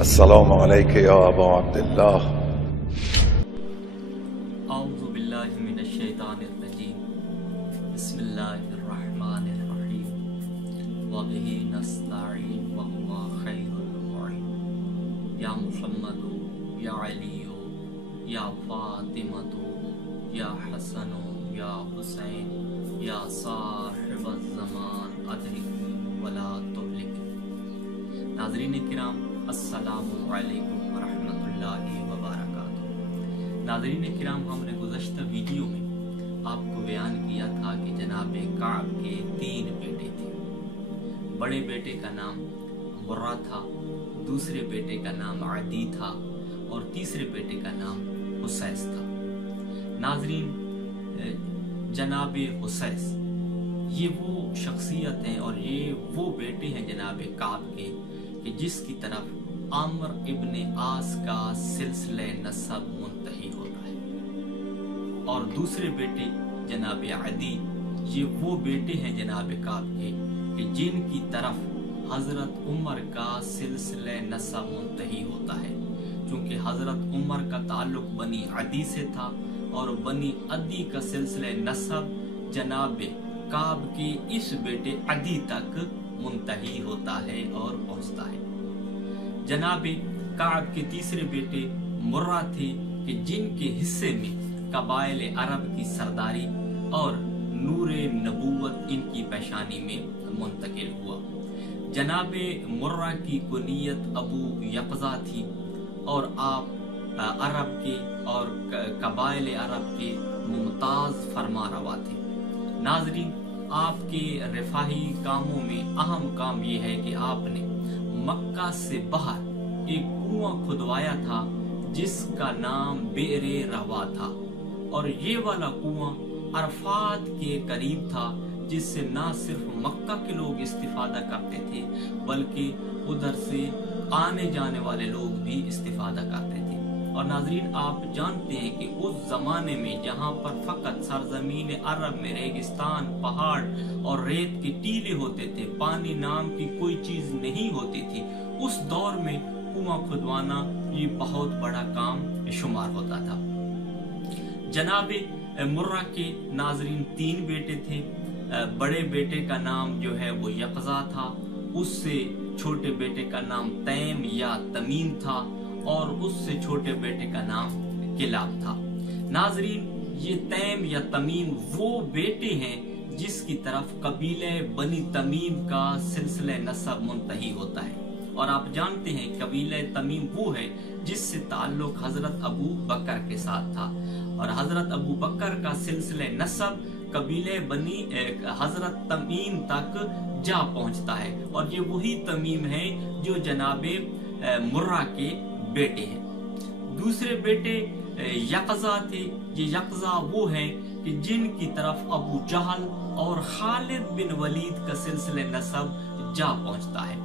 السلام عليك يا أبا عبد الله. أعوذ بالله من الشيطان الرجيم. بسم الله الرحمن الرحيم. وبه نستعين وهو خير المعين. يا محمد يا علي يا فاطمة يا حسن يا حسين يا صاحب الزمان أدركني ولا تهلكني. ناظرین کرام، السلام علیکم ورحمۃ اللہ وبرکاتہ۔ ناظرین کرام، ہم نے گزشتہ ویڈیو میں آپ کو بیان کیا تھا کہ جناب کعب کے 3 بیٹے تھے۔ بڑے بیٹے کا نام مرہ تھا، دوسرے بیٹے کا نام عدی تھا اور تیسرے بیٹے کا نام حسیس تھا۔ ناظرین، جناب حسیس یہ وہ شخصیت ہیں اور یہ وہ بیٹے ہیں جناب کعب کے کہ جس کی طرف عامر ابن عاص کا سلسلہ نسب منتہی ہوتا ہے، اور دوسرے بیٹے جناب عدی یہ وہ بیٹے ہیں جناب کعب کے کہ جن کی طرف حضرت عمر کا سلسلہ نسب منتہی ہوتا ہے، چونکہ حضرت عمر کا تعلق بنی عدی سے تھا اور بنی عدی کا سلسلہ نسب جناب کعب کے اس بیٹے عدی تک منتہی ہوتا ہے اور پہنچتا ہے۔ جناب کعب کے تیسرے بیٹے مرہ تھے کہ جن کے حصے میں قبائل عرب کی سرداری اور نور نبوت ان کی پیشانی میں منتقل ہوا۔ جناب مرہ کی کنیت ابو یقظہ تھی اور آپ عرب کے اور قبائل عرب کے ممتاز فرما روا تھے۔ ناظرین، آپ کے رفاہی کاموں میں اہم کام یہ ہے کہ آپ نے مکہ سے باہر ایک کنواں کھدوایا تھا جس کا نام بئر روا تھا، اور یہ والا کنواں عرفات کے قریب تھا، جس سے نہ صرف مکہ کے لوگ استفادہ کرتے تھے بلکہ ادھر سے آنے جانے والے لوگ بھی استفادہ کرتے تھے۔ اور ناظرین، آپ جانتے ہیں کہ اس زمانے میں جہاں پر فقط سرزمین عرب میں ریگستان، پہاڑ اور ریت کے ٹیلے ہوتے تھے، پانی نام کی کوئی چیز نہیں ہوتی تھی، اس دور میں کنواں کھدوانا یہ بہت بڑا کام شمار ہوتا تھا۔ جناب مرہ کے ناظرین 3 بیٹے تھے۔ بڑے بیٹے کا نام جو ہے وہ یقظہ تھا، اس سے چھوٹے بیٹے کا نام تیم یا تمیم تھا، اور اس سے چھوٹے بیٹے کا نام کلاب تھا۔ ناظرین، یہ تیم یا تمیم وہ بیٹے ہیں جس کی طرف قبیلہ بنی تمیم کا سلسلہ نسب منتہی ہوتا ہے، اور آپ جانتے ہیں قبیلہ تمیم وہ ہے جس سے تعلق حضرت ابو بکر کے ساتھ تھا، اور حضرت ابو بکر کا سلسلہ نسب قبیلہ بنی حضرت تمیم تک جا پہنچتا ہے، اور یہ وہی تمیم ہے جو جناب مرہ کے بیٹے ہیں۔ دوسرے بیٹے یقظہ تھے۔ یہ یقظہ وہ ہیں کہ جن کی طرف ابو جہل اور خالد بن ولید کا سلسلہ نسب جا پہنچتا ہے۔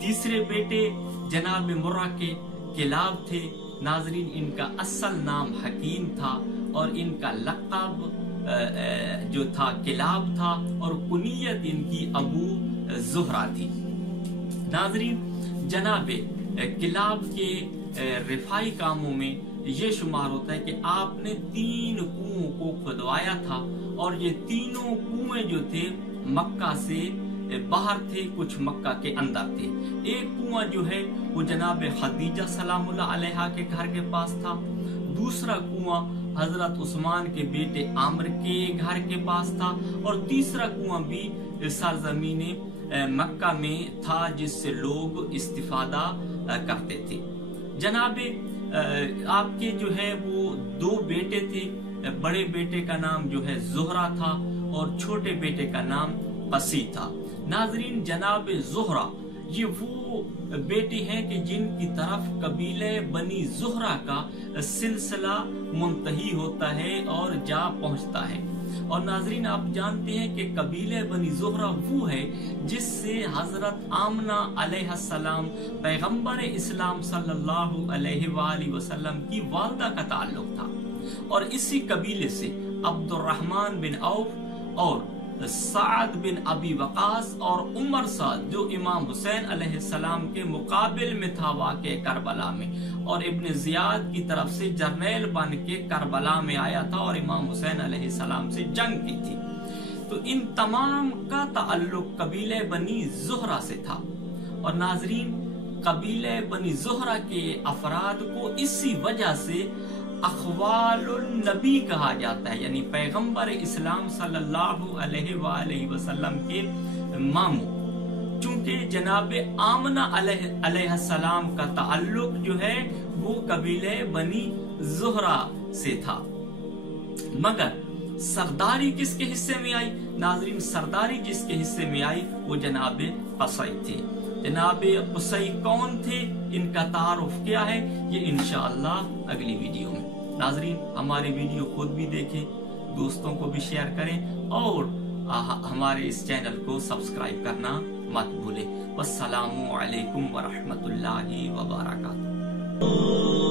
تیسرے بیٹے جناب مرہ کے کلاب تھے۔ ناظرین، ان کا اصل نام حکیم تھا اور ان کا لقب جو تھا کلاب تھا، اور کنیت ان کی ابو زہرہ تھی۔ ناظرین، جناب کلاب کے رفائی کاموں میں یہ شمار ہوتا ہے کہ آپ نے 3 کنووں کو کھدوایا تھا، اور یہ تینوں کنویں جو تھے مکہ سے باہر تھے، کچھ مکہ کے اندر تھے۔ ایک کنواں جو ہے وہ جناب خدیجہ سلام اللہ علیہا کے گھر کے پاس تھا، دوسرا کنواں حضرت عثمان کے بیٹے عامر کے گھر کے پاس تھا، اور تیسرا کنواں بھی سرزمین مکہ میں تھا جس سے لوگ استفادہ کرتے تھے۔ جناب آپ کے جو ہے وہ 2 بیٹے تھے۔ بڑے بیٹے کا نام جو ہے زہرہ تھا اور چھوٹے بیٹے کا نام قصی تھا۔ ناظرین، جناب زہرہ یہ وہ بیٹے ہیں کہ جن کی طرف قبیلہ بنی زہرہ کا سلسلہ منتہی ہوتا ہے اور جا پہنچتا ہے، اور ناظرین آپ جانتے ہیں کہ قبیلہ بنی زہرہ وہ ہے جس سے حضرت آمنہ علیہ السلام پیغمبر اسلام صلی اللہ علیہ وآلہ وسلم کی والدہ کا تعلق تھا، اور اسی قبیلے سے عبد الرحمن بن عوف اور سعد بن ابی وقاص اور عمر سعد جو امام حسین علیہ السلام کے مقابل میں تھا واقع کربلا میں، اور ابن زیاد کی طرف سے جرنیل بن کے کربلا میں آیا تھا اور امام حسین علیہ السلام سے جنگ کی تھی۔ تو ان تمام کا تعلق قبیلہ بنی زہرہ سے تھا، اور ناظرین قبیلہ بنی زہرہ کے افراد کو اسی وجہ سے اخوال النبی کہا جاتا ہے، یعنی پیغمبر اسلام صلی اللہ علیہ وآلہ وسلم کے ماموں، چونکہ جناب آمنہ علیہ السلام کا تعلق جو ہے وہ قبیلہ بنی زہرہ سے تھا۔ مگر سرداری کس کے حصے میں آئی؟ ناظرین سرداری جس کے حصے میں آئی وہ جناب قصی تھے۔ جناب قصی کون تھے، ان کا تعارف کیا ہے، یہ انشاءاللہ اگلی ویڈیو میں۔ ناظرین ہمارے ویڈیو خود بھی دیکھیں، دوستوں کو بھی شیئر کریں، اور ہمارے اس چینل کو سبسکرائب کرنا مت بھولیں۔ والسلام علیکم ورحمۃ اللہ وبرکاتہ۔